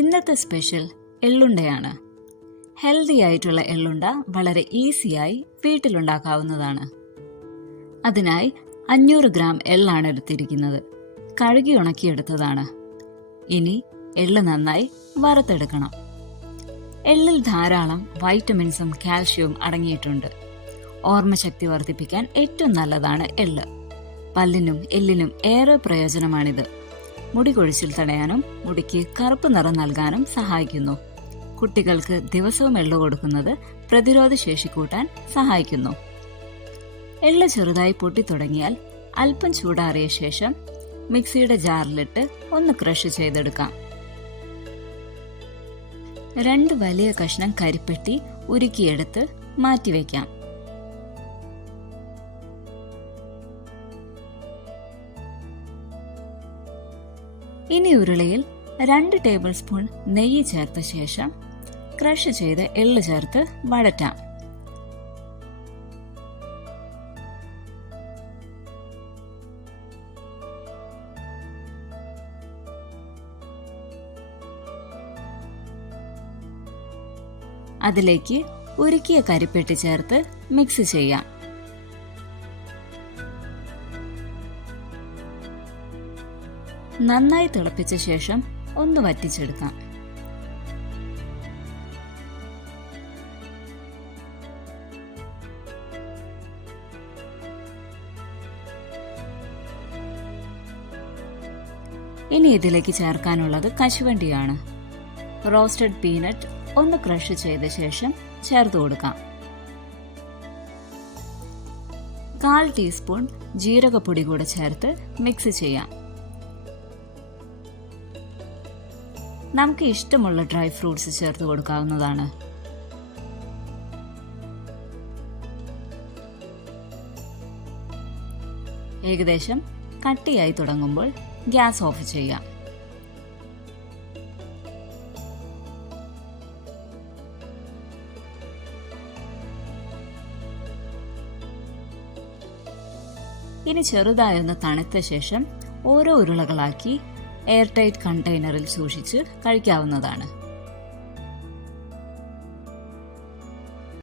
ഇന്നത്തെ special എള്ളുണ്ടയാണ്. Healthy ആയിട്ടുള്ള എള്ളുണ്ട വളരെ ഈസിയായി വീട്ടിലുണ്ടാക്കാവുന്നതാണ്. അതിനായി 500 ഗ്രാം എള്ളാണ് എടുത്തിരിക്കുന്നത്. കഴുകി ഉണക്കിയെടുത്തതാണ്. ഇനി എള്ള് നന്നായി വറുത്തെടുക്കണം. എള്ളിൽ ധാരാളം വൈറ്റമിൻസും കാൽഷ്യവും അടങ്ങിയിട്ടുണ്ട്. ഓർമ്മശക്തി വർദ്ധിപ്പിക്കാൻ ഏറ്റവും നല്ലതാണ് എള്ള്. പല്ലിനും എല്ലിനും ഏറെ പ്രയോജനമാണിത്. മുടി കൊഴിച്ചിൽ തടയാനും മുടിക്ക് കറുപ്പ് നിറം നൽകാനും സഹായിക്കുന്നു. കുട്ടികൾക്ക് ദിവസവും എള്ള് കൊടുക്കുന്നത് പ്രതിരോധ ശേഷി കൂട്ടാൻ സഹായിക്കുന്നു. എള്ള് ചെറുതായി പൊട്ടിത്തുടങ്ങിയാൽ അല്പം ചൂടാറിയ ശേഷം മിക്സിയുടെ ജാറിലിട്ട് ഒന്ന് ക്രഷ് ചെയ്തെടുക്കാം. 2 വലിയ കഷ്ണം കരിപ്പെട്ടി ഉരുക്കിയെടുത്ത് മാറ്റിവെക്കാം. ഇനി ഉരുളിയിൽ 2 ടേബിൾ സ്പൂൺ നെയ്യ് ചേർത്ത ശേഷം ക്രഷ് ചെയ്ത് എള്ള് ചേർത്ത് വഴറ്റാം. അതിലേക്ക് ഉരുക്കിയ കരിപ്പെട്ടി ചേർത്ത് മിക്സ് ചെയ്യാം. നന്നായി തിളപ്പിച്ച ശേഷം ഒന്ന് വറ്റിച്ചെടുക്കാം. ഇനി ഇതിലേക്ക് ചേർക്കാനുള്ളത് കശുവണ്ടിയാണ്. റോസ്റ്റഡ് പീനട്ട് ഒന്ന് ക്രഷ് ചെയ്ത ശേഷം ചേർത്ത് കൊടുക്കാം. 1/4 ടീസ്പൂൺ ജീരകപ്പൊടി കൂടെ ചേർത്ത് മിക്സ് ചെയ്യാം. നമുക്ക് ഇഷ്ടമുള്ള ഡ്രൈ ഫ്രൂട്ട്സ് ചേർത്ത് കൊടുക്കാവുന്നതാണ്. ഏകദേശം കട്ടിയായി തുടങ്ങുമ്പോൾ ഗ്യാസ് ഓഫ് ചെയ്യാം. ഇനി ചെറുതായൊന്ന് തണുത്ത ശേഷം ഓരോ ഉരുളകളാക്കി എയർ ടൈറ്റ് കണ്ടെയ്നറിൽ സൂക്ഷിച്ച് കഴിക്കാവുന്നതാണ്.